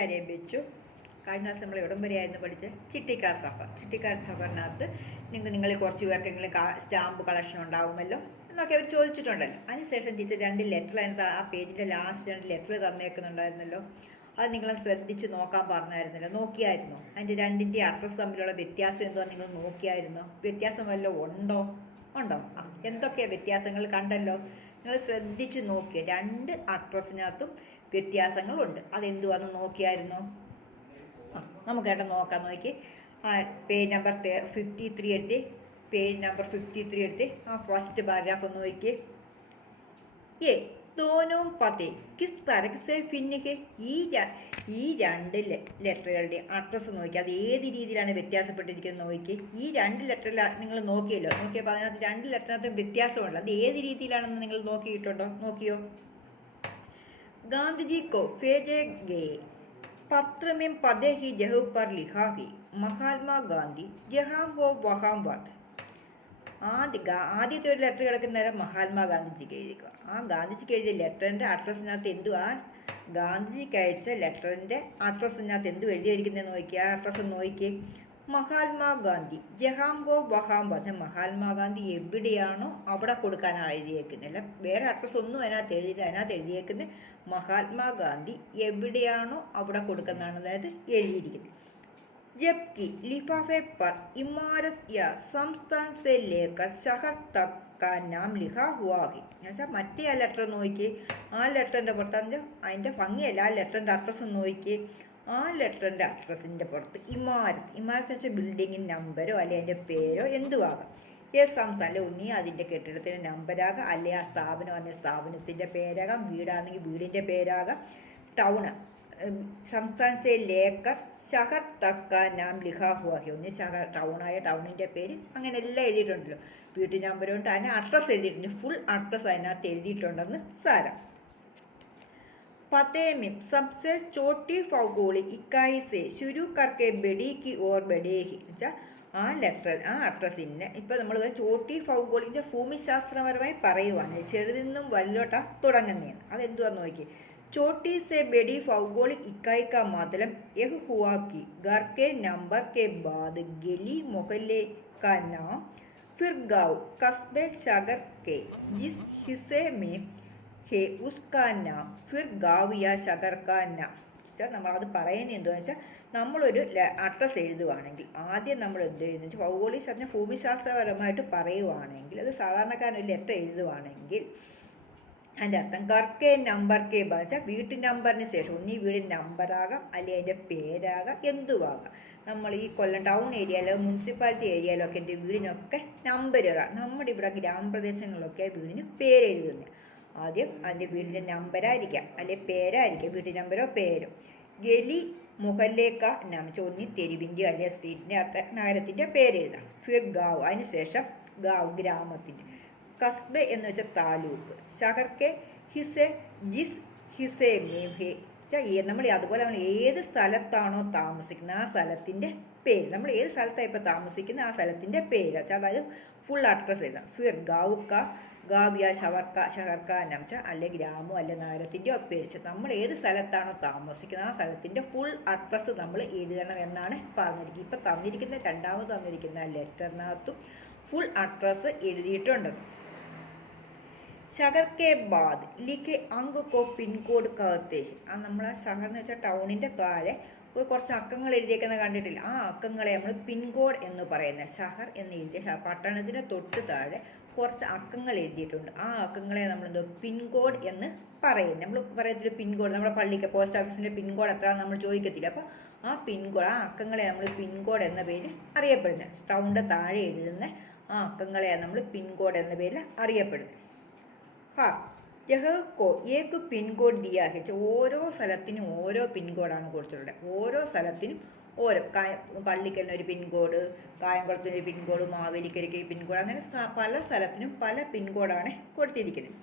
ആരംഭിച്ചു. കഴിഞ്ഞ ദിവസം നമ്മൾ എവിടം വരെയായിരുന്നു പഠിച്ച് ചിട്ടിക്കാർ സഫർ. ചിട്ടിക്കാർ സഫറിനകത്ത് നിങ്ങളിൽ കുറച്ച് പേർക്കെങ്കിലും സ്റ്റാമ്പ് കളക്ഷൻ ഉണ്ടാവുമല്ലോ എന്നൊക്കെ അവർ ചോദിച്ചിട്ടുണ്ടല്ലോ. അതിനുശേഷം ടീച്ചർ 2 ലെറ്റർ അതിനകത്ത് ആ പേജിൻ്റെ ലാസ്റ്റ് 2 ലെറ്റർ തന്നേക്കുന്നുണ്ടായിരുന്നല്ലോ. അത് നിങ്ങളെ ശ്രദ്ധിച്ച് നോക്കാൻ പറഞ്ഞായിരുന്നല്ലോ. നോക്കിയായിരുന്നോ? അതിൻ്റെ 2ൻ്റെ അഡ്രസ്സ് തമ്മിലുള്ള വ്യത്യാസം എന്തോ നിങ്ങൾ നോക്കിയായിരുന്നോ? വ്യത്യാസം വല്ലതും ഉണ്ടോ? എന്തൊക്കെയാണ് വ്യത്യാസങ്ങൾ കണ്ടല്ലോ. നിങ്ങൾ ശ്രദ്ധിച്ച് നോക്കിയ 2 അഡ്രസ്സിനകത്തും വ്യത്യാസങ്ങളുണ്ട്. അതെന്തുവാന്ന് നോക്കിയായിരുന്നോ? നമുക്ക് കേട്ടോ നോക്കാം. നോക്കി പേജ് നമ്പർ 53 എടുത്ത് പേജ് നമ്പർ 53 എടുത്ത് ആ ഫസ്റ്റ് പാരഗ്രാഫ് ഒന്ന് നോക്കിയേ. दोनों पते किस तरह से फिर के ഈ 2 ലെറ്ററുകളുടെ അഡ്രസ്സ് നോക്കി അത് ഏത് രീതിയിലാണ് വ്യത്യാസപ്പെട്ടിരിക്കുന്നത് നോക്കി. ഈ 2 ലെറ്ററിൽ നിങ്ങൾ നോക്കിയല്ലോ. നോക്കിയപ്പോൾ അതിനകത്ത് 2 ലെറ്ററിനകത്ത് വ്യത്യാസമുണ്ട്. അത് ഏത് രീതിയിലാണെന്ന് നിങ്ങൾ നോക്കിയിട്ടുണ്ടോ? നോക്കിയോ? गांधी जी को भेजे गए पत्र में पदे ही जगह पर लिखा है महात्मा गांधी जहाँ वो वहाँ वट. ആദ്യത്തെ ഒരു ലെറ്റർ കിടക്കുന്ന നേരം മഹാത്മാഗാന്ധിജിക്ക് എഴുതിക്കുക. ആ ഗാന്ധിജിക്ക് എഴുതിയ ലെറ്ററിൻ്റെ അഡ്രസ്സിനകത്ത് എന്തുവാ? ഗാന്ധിജിക്ക് അയച്ച ലെറ്ററിൻ്റെ അഡ്രസ്സിനകത്ത് എന്തു എഴുതിയിരിക്കുന്നതെന്ന് നോക്കി. ആ അഡ്രസ്സ് നോക്കി. മഹാത്മാഗാന്ധി ജഹാംബോ വഹാംബ. മഹാത്മാഗാന്ധി എവിടെയാണോ അവിടെ കൊടുക്കാനാണ് എഴുതിയേക്കുന്നില്ല. വേറെ അഡ്രസ്സ് ഒന്നും അതിനകത്ത് എഴുതിയില്ല. അതിനകത്ത് എഴുതിയേക്കുന്നത് മഹാത്മാഗാന്ധി എവിടെയാണോ അവിടെ കൊടുക്കുന്നതാണ് അതായത് എഴുതിയിരിക്കുന്നത്. जबकि लिफाफे पर इमारत या संस्थान से लेकर शहर तक का नाम लिखा हुआ है. എന്നുവെച്ചാൽ മറ്റേ ആ ലെറ്റർ നോക്കി. ആ ലെറ്ററിൻ്റെ പുറത്ത് അതിൻ്റെ ഭംഗിയല്ല. ആ ലെറ്ററിൻ്റെ അഡ്രസ്സ് നോക്കി. ആ ലെറ്ററിൻ്റെ അഡ്രസ്സിൻ്റെ പുറത്ത് ഇമാരത്ത് എന്ന് വെച്ചാൽ ബിൽഡിങ്ങിൻ്റെ നമ്പരോ അല്ലെങ്കിൽ അതിൻ്റെ പേരോ എന്തുവാകാം. ഏത് സംസ്ഥാനം അല്ലെ ഒന്നീ അതിൻ്റെ കെട്ടിടത്തിൻ്റെ നമ്പരാകാം, അല്ലെങ്കിൽ ആ സ്ഥാപനം അല്ലെങ്കിൽ സ്ഥാപനത്തിൻ്റെ പേരാകാം, വീടാണെങ്കിൽ വീടിൻ്റെ പേരാകാം, ടൗണ് സംസ്ഥാന സെ ലേക്കർ ഷഹർ തക്ക നാം ലിഖാ ഹുവാ ഹെ. ഒന്ന് ഷഹർ ടൗണായ ടൗണിൻ്റെ പേര് അങ്ങനെ എല്ലാം എഴുതിയിട്ടുണ്ടല്ലോ. വീട്ടു നമ്പറുണ്ട്, അതിന് അഡ്രസ്സ് എഴുതിയിട്ടുണ്ട്. ഫുൾ അഡ്രസ്സ് അതിനകത്ത് എഴുതിയിട്ടുണ്ടെന്ന് സാരം. पते में सबसे छोटी भौगोलिक इकाई से शुरू करके बड़ी की ओर बढ़े ही. വെച്ചാൽ ആ ലെറ്റർ ആ അഡ്രസ്സിന് ഇപ്പോൾ നമ്മൾ ചോട്ടി ഭൗഗോളിക ഭൂമിശാസ്ത്രപരമായി പറയുവാണ്. ചെറുതിൽ നിന്നും വല്ലോട്ടാ തുടങ്ങുന്നതാണ്. അതെന്തുവാന്ന് നോക്കി. छोटी से बड़ी भौगोलिक इकाई का मतलब यह हुआ कि घर के नंबर के बाद गली मोहल्ले का नाम, फिर गांव कस्बे शहर के जिस हिस्से में है उसका नाम, फिर गांव या शहर का नाम. നമ്മളത് പറയുന്നത് എന്താണെന്ന് വെച്ചാൽ നമ്മളൊരു അഡ്രസ്സ് എഴുതുവാണെങ്കിൽ ആദ്യം നമ്മൾ എന്ത് എഴുതുന്നത് വെച്ചാൽ ഭൗഗോളിക ശാസ്ത്രം ഭൂമിശാസ്ത്രപരമായിട്ട് പറയുവാണെങ്കിൽ അത് സാധാരണക്കാരൻ ഒരു ലെറ്റർ എഴുതുവാണെങ്കിൽ അതിൻ്റെ അർത്ഥം കർക്കെ നമ്പർ കെ വെച്ചാൽ വീട്ടു നമ്പറിന് ശേഷം ഒന്നീ വീടിൻ്റെ നമ്പറാകാം അല്ലെങ്കിൽ അതിൻ്റെ പേരാകാം എന്തുവാകാം. നമ്മൾ ഈ കൊല്ലം ടൗൺ ഏരിയയിലോ മുനിസിപ്പാലിറ്റി ഏരിയയിലോ ഒക്കെ എൻ്റെ വീടിനൊക്കെ നമ്പറുകളാണ്. നമ്മുടെ ഇവിടെ ഗ്രാമപ്രദേശങ്ങളിലൊക്കെ വീടിന് പേരെഴുതുന്നത്. ആദ്യം അതിൻ്റെ വീടിൻ്റെ നമ്പരായിരിക്കാം അല്ലെങ്കിൽ പേരായിരിക്കാം, വീട്ടു നമ്പരോ പേരോ. ഗലി മുഹല്ലേക്ക നാം ഒന്നി തെരുവിൻ്റെയോ അല്ലെങ്കിൽ സ്ട്രീറ്റിൻ്റെ അർത്ഥ നഗരത്തിൻ്റെ പേരെഴുതാം. ഫിർ ഗാവ് അതിന് ശേഷം ഗാവ് ഗ്രാമത്തിൻ്റെ. കസ്ബ എന്ന് വെച്ചാൽ താലൂക്ക്. ഷഹർക്കെ ഹിസെ ജിസ് ഹിസെ മേഹെ. നമ്മൾ അതുപോലെ നമ്മൾ ഏത് സ്ഥലത്താണോ താമസിക്കുന്നത് ആ സ്ഥലത്തിൻ്റെ പേര്. നമ്മൾ ഏത് സ്ഥലത്താണ് ഇപ്പോൾ താമസിക്കുന്നത് ആ സ്ഥലത്തിൻ്റെ പേര്. അതായത് ഫുൾ അഡ്രസ്സ് എഴുതാം. ഫിർ ഗാവുക്ക ഗാവിയ ഷഹർക്ക എന്ന് വെച്ചാൽ അല്ലെ ഗ്രാമോ അല്ലെ നഗരത്തിൻ്റെയോ പേര്. നമ്മൾ ഏത് സ്ഥലത്താണോ താമസിക്കുന്നത് ആ സ്ഥലത്തിൻ്റെ ഫുൾ അഡ്രസ്സ് നമ്മൾ എഴുതണം എന്നാണ് പറഞ്ഞിരിക്കുന്നത്. ഇപ്പോൾ തന്നിരിക്കുന്ന രണ്ടാമത് തന്നിരിക്കുന്ന ലെറ്ററിനകത്തും ഫുൾ അഡ്രസ്സ് എഴുതിയിട്ടുണ്ട്. शहर के बाद लिखे अंक को पिन कोड कहते हैं. ആ നമ്മൾ ആ ഷഹർ എന്ന് വെച്ചാൽ ടൗണിൻ്റെ താഴെ കുറച്ച് അക്കങ്ങൾ എഴുതിയേക്കുന്നത് കണ്ടിട്ടില്ല. ആ അക്കങ്ങളെ നമ്മൾ പിൻകോഡ് എന്ന് പറയുന്നത്. ഷഹർ എന്ന് എഴുതിയ പട്ടണത്തിന് തൊട്ട് താഴെ കുറച്ച് അക്കങ്ങൾ എഴുതിയിട്ടുണ്ട്. ആ അക്കങ്ങളെ നമ്മളെന്തോ പിൻകോഡ് എന്ന് പറയുന്നത്. നമ്മൾ പറയത്തില്ല പിൻകോഡ്. നമ്മുടെ പള്ളിക്ക് പോസ്റ്റ് ഓഫീസിൻ്റെ പിൻകോഡ് എത്ര നമ്മൾ ചോദിക്കത്തില്ല. അപ്പോൾ ആ പിൻകോഡ് ആ അക്കങ്ങളെ നമ്മൾ പിൻകോഡ് എന്ന പേര് അറിയപ്പെടുന്നത്. ടൗണിൻ്റെ താഴെ എഴുതുന്ന ആ അക്കങ്ങളെ നമ്മൾ പിൻകോഡ് എന്ന പേരിൽ അറിയപ്പെടുന്നത്. ജഹക്കോ ഏക്ക് പിൻകോഡ് ദിയാ ഹെ. ഓരോ സ്ഥലത്തിനും ഓരോ പിൻകോഡാണ് കൊടുത്തിട്ടുള്ളത്. ഓരോ സ്ഥലത്തിനും ഓരോ പള്ളിക്കലിന് ഒരു പിൻകോഡ്, കായംകുളത്തിന് ഒരു പിൻകോഡ്, മാവേലിക്കരയ്ക്ക് പിൻകോഡ്, അങ്ങനെ പല സ്ഥലത്തിനും പല പിൻകോഡാണ് കൊടുത്തിരിക്കുന്നത്.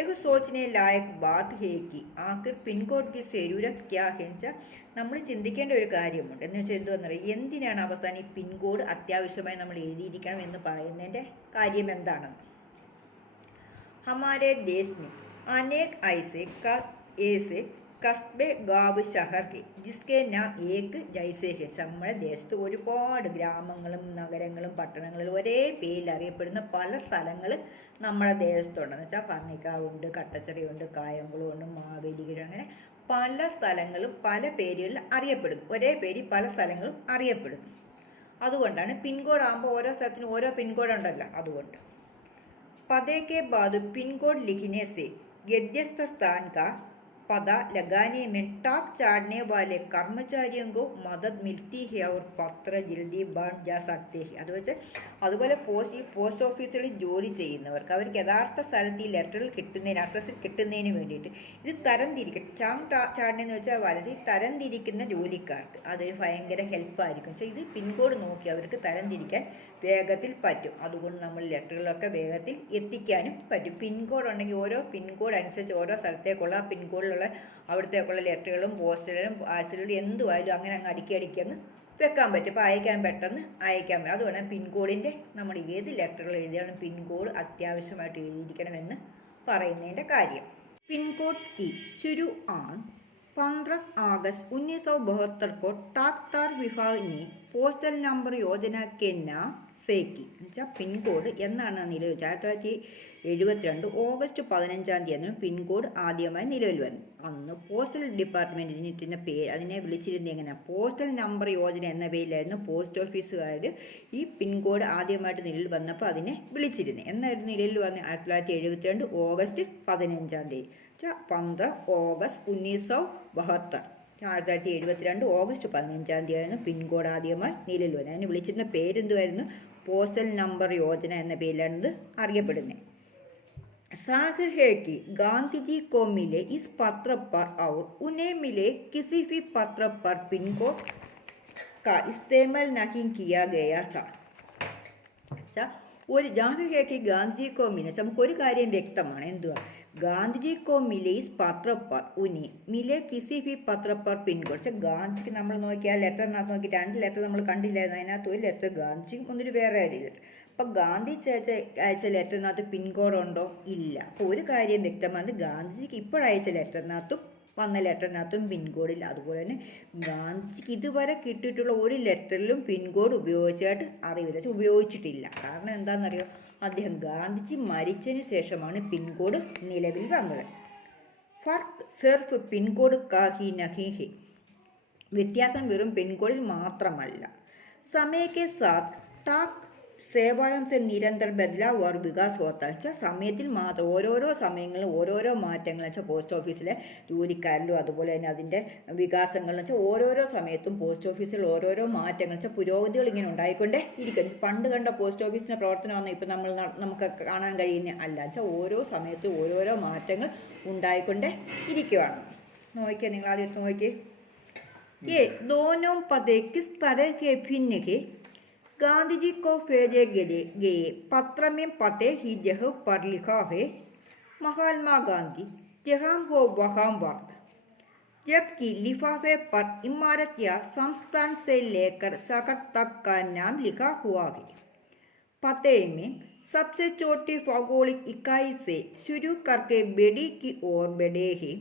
ഏക് സോച്ചനെ ലായക് ബാത് ഹേക്ക് ആഖിർ പിൻകോഡ് കി സെരൂരത് ക്യാ ഹെ. വെച്ചാൽ നമ്മൾ ചിന്തിക്കേണ്ട ഒരു കാര്യമുണ്ട്. എന്ന് വെച്ചാൽ എന്തുവെന്ന് പറയുക, എന്തിനാണ് അവസാനം ഈ പിൻകോഡ് അത്യാവശ്യമായി നമ്മൾ എഴുതിയിരിക്കണം എന്ന് പറയുന്നതിൻ്റെ കാര്യം എന്താണെന്ന്. हमारे देश में अनेक ऐसे കസ്ബെ ഗാവ് ഷഹർ കെ ജിസ്കെ നാം ഏക് ജൈസെ ഹെ. നമ്മുടെ ദേശത്ത് ഒരുപാട് ഗ്രാമങ്ങളും നഗരങ്ങളും പട്ടണങ്ങളും ഒരേ പേരിൽ അറിയപ്പെടുന്ന പല സ്ഥലങ്ങൾ നമ്മുടെ ദേശത്തുണ്ടെന്ന് വെച്ചാൽ പറണിക്കാവുണ്ട്, കട്ടച്ചറയുണ്ട്, കായംകുളമുണ്ട്, മാവേലിക്കര, അങ്ങനെ പല സ്ഥലങ്ങളും പല പേരുകളിൽ അറിയപ്പെടും. ഒരേ പേരിൽ പല സ്ഥലങ്ങളും അറിയപ്പെടും. അതുകൊണ്ടാണ് പിൻകോഡ് ആകുമ്പോൾ ഓരോ സ്ഥലത്തിനും ഓരോ പിൻകോഡ് ഉണ്ടല്ലോ, അതുകൊണ്ട്. पते के बाद पिन कोड लिखने से व्यत्यस्त स्थान का पता लगाने में टाक चाटने वाले कर्मचारियों को मदद मिलती है और पत्र जल्दी बन जा सकते हैं. അതുപോലെ പോസ്റ്റ് ഓഫീസുകളിൽ ജോലി ചെയ്യുന്നവർക്ക് അവർക്ക് യഥാർത്ഥ സ്ഥലത്ത് ഈ ലെറ്ററിൽ കിട്ടുന്നതിന് അഡ്രസ്സിൽ കിട്ടുന്നതിന് വേണ്ടിയിട്ട് ഇത് തരംതിരിക്കും. ചാടനെന്ന് വെച്ചാൽ വലത് തരംതിരിക്കുന്ന ജോലിക്കാർക്ക് അതൊരു ഭയങ്കര ഹെൽപ്പായിരിക്കും. ഇത് പിൻകോഡ് നോക്കി അവർക്ക് തരംതിരിക്കാൻ വേഗത്തിൽ പറ്റും. അതുകൊണ്ട് നമ്മൾ ലെറ്ററുകളൊക്കെ വേഗത്തിൽ എത്തിക്കാനും പറ്റും. പിൻകോഡ് ഉണ്ടെങ്കിൽ ഓരോ പിൻകോഡ് അനുസരിച്ച് ഓരോ സ്ഥലത്തേക്കുള്ള പിൻകോഡിലുള്ള അവിടത്തേക്കുള്ള ലെറ്ററുകളും പോസ്റ്റലുകളും പാഴ്സലുകളും എന്തുമായാലും അങ്ങനെ അങ്ങ് അടുക്കി അങ്ങ് വെക്കാൻ പറ്റും. ഇപ്പോൾ അയക്കാൻ പെട്ടെന്ന് അയക്കാൻ പറ്റും. അതുകൊണ്ട് പിൻകോഡിൻ്റെ നമ്മൾ ഏത് ലെറ്ററുകൾ എഴുതിയാലും പിൻകോഡ് അത്യാവശ്യമായിട്ട് എഴുതിയിരിക്കണമെന്ന് പറയുന്നതിൻ്റെ കാര്യം. പിൻകോഡ് की शुरू आन 15 अगस्त 1972 को टाकतार विभाग ने पोस्टल नंबर योजना के नाम സേക്കി എന്നുവെച്ചാൽ പിൻകോഡ് എന്നാണ് നിലവിൽ 1972 ഓഗസ്റ്റ് 15 പിൻകോഡ് ആദ്യമായി നിലവിൽ വന്നു. അന്ന് പോസ്റ്റൽ ഡിപ്പാർട്ട്മെൻറ്റിന് പേര് അതിനെ വിളിച്ചിരുന്നത് എങ്ങനെ, പോസ്റ്റൽ നമ്പർ യോജന എന്ന പേരിലായിരുന്നു പോസ്റ്റ് ഓഫീസുകാർ ഈ പിൻകോഡ് ആദ്യമായിട്ട് നിലവിൽ വന്നപ്പോൾ അതിനെ വിളിച്ചിരുന്നത്. എന്നായിരുന്നു നിലവിൽ വന്നത് 1972 ഓഗസ്റ്റ് 15 15 ഓഗസ്റ്റ് 1972 1972 ഓഗസ്റ്റ് 15 പിൻകോഡ് ആദ്യമായി നിലവിൽ വന്നത്. അതിന് വിളിച്ചിരുന്ന പേരെന്തുമായിരുന്നു, പോസ്റ്റൽ നമ്പർ യോജന എന്ന പേരിലാണ് അറിയപ്പെടുന്നത്. सागर है कि गांधी जी को मिले इस पत्र पर और उन्हें मिले किसी भी पत्र पर पिन कोड का इस्तेमाल नहीं किया गया था. अच्छा, ഒരു ജാഹിർഹേക്ക് ഗാന്ധിജിക്കോ മിലെ നമുക്കൊരു കാര്യം വ്യക്തമാണ്. എന്തുവാ, ഗാന്ധിജിക്കോ മിലെ ഇസ് പത്രപ്പർ ഉനി മിലെ കിസി ഭി പത്രപ്പർ പിൻകോഡ്. വെച്ചാൽ ഗാന്ധിജിക്ക് നമ്മൾ നോക്കിയാൽ ലെറ്ററിനകത്ത് നോക്കി 2 ലെറ്റർ നമ്മൾ കണ്ടില്ലായിരുന്നു. അതിനകത്ത് ഒരു ലെറ്റർ ഗാന്ധിജിക്കും ഒന്നൊരു വേറെ ഒരു ലെറ്റർ. അപ്പം ഗാന്ധി അയച്ച ലെറ്ററിനകത്ത് പിൻകോഡ് ഉണ്ടോ, ഇല്ല. അപ്പോൾ ഒരു കാര്യം വ്യക്തമാണ്, ഗാന്ധിജിക്ക് ഇപ്പോഴയച്ച ലെറ്ററിനകത്തും വന്ന ലെറ്ററിനകത്തും പിൻകോഡില്ല. അതുപോലെ തന്നെ ഗാന്ധിജിക്ക് ഇതുവരെ കിട്ടിയിട്ടുള്ള ഒരു ലെറ്ററിലും പിൻകോഡ് ഉപയോഗിച്ചായിട്ട് അറിവില്ല, ഉപയോഗിച്ചിട്ടില്ല. കാരണം എന്താണെന്നറിയോ, അദ്ദേഹം ഗാന്ധിജി മരിച്ചതിന് ശേഷമാണ് പിൻകോഡ് നിലവിൽ വന്നത്. ഫർക്ക് സെർഫ് പിൻകോഡ് കാഹി നഹി ഹെ. വ്യത്യാസം വെറും പിൻകോഡിൽ മാത്രമല്ല. സമയക്കെ സാത്ത് ടാക് സേവായം സെ നിരന്തര ബദലാവ് ഓർ വികാസ് ഹോത്ത. വെച്ചാൽ സമയത്തിൽ മാത്രം ഓരോരോ സമയങ്ങളിൽ ഓരോരോ മാറ്റങ്ങൾ വെച്ചാൽ പോസ്റ്റ് ഓഫീസിലെ ജോലിക്കാരിലും അതുപോലെ തന്നെ അതിൻ്റെ വികാസങ്ങൾ വെച്ചാൽ ഓരോരോ സമയത്തും പോസ്റ്റ് ഓഫീസിൽ ഓരോരോ മാറ്റങ്ങൾ വെച്ചാൽ പുരോഗതികൾ ഇങ്ങനെ ഉണ്ടായിക്കൊണ്ടേ ഇരിക്കുന്നു. പണ്ട് കണ്ട പോസ്റ്റ് ഓഫീസിൻ്റെ പ്രവർത്തനമൊന്നും ഇപ്പം നമുക്ക് കാണാൻ കഴിയുന്ന അല്ല. വെച്ചാൽ ഓരോ സമയത്തും ഓരോരോ മാറ്റങ്ങൾ ഉണ്ടായിക്കൊണ്ടേ ഇരിക്കുകയാണ്. നോക്കിയേ, നിങ്ങൾ ആദ്യം നോക്കിയേ. ये दोनों पते किस तरह के भिन्न है. गांधी जी को भेजे गए पत्र में पते ही जगह पर लिखा है महात्मा गांधी, जहाँ हो वहाँ बात, जबकि लिफाफे पर इमारत या संस्थान से लेकर शहर तक का नाम लिखा हुआ है. पते में सबसे छोटी भौगोलिक इकाई से शुरू करके बड़ी की ओर बढ़े हैं.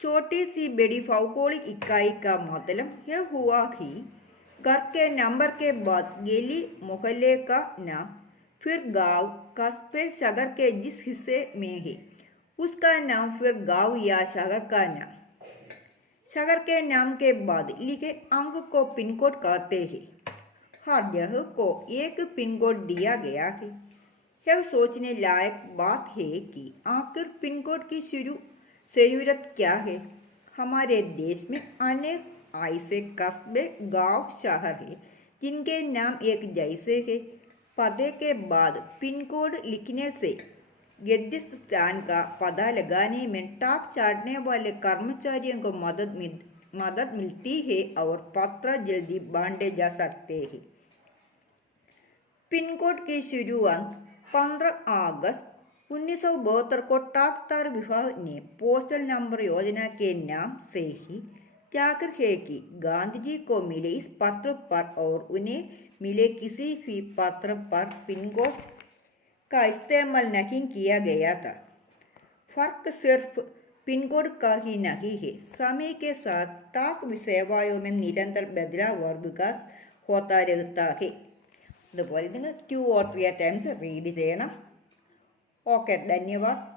छोटी सी बड़ी भौगोलिक इकाई का मतलब यह हुआ कि घर के नंबर के बाद गली मोहल्ले का नाम, फिर गांव, कस्बे, शहर के जिस हिस्से में है उसका नाम, फिर गांव या शहर का नाम. शहर के नाम के बाद लिखे अंक को पिन कोड कहते हैं. हर जगह को एक पिन कोड दिया गया है. यह सोचने लायक बात है कि आखिर पिन कोड की ज़रूरत क्या है. हमारे देश में अनेक ऐसे कस्बे, गांव, शहर हैं जिनके नाम एक जैसे हैं. पते के बाद पिन कोड लिखने से व्यत्यस्त स्थान का पता लगाने में टाक चाटने वाले कर्मचारियों को मदद मिलती है और पत्र जल्दी बांटे जा सकते हैं. पिन कोड की शुरुआत 15 अगस्त 1972 को टाकतार विभाग ने पोस्टल नंबर योजना के नाम से ही जाकर है कि गांधी जी को मिले इस पत्र पर और उन्हें मिले किसी भी पत्र पर पिन कोड का इस्तेमाल नहीं किया गया था. फर्क सिर्फ पिन कोड कहीं नहीं है। समय के साथ ताक सेवाओं में निरंतर बदलाव और विकास होता रहता है. ഇതുപോലെ നിങ്ങൾ 2 or 3 ടൈംസ് റീഡ് ചെയ്യണം. ഓക്കെ, ധന്യവാദ്.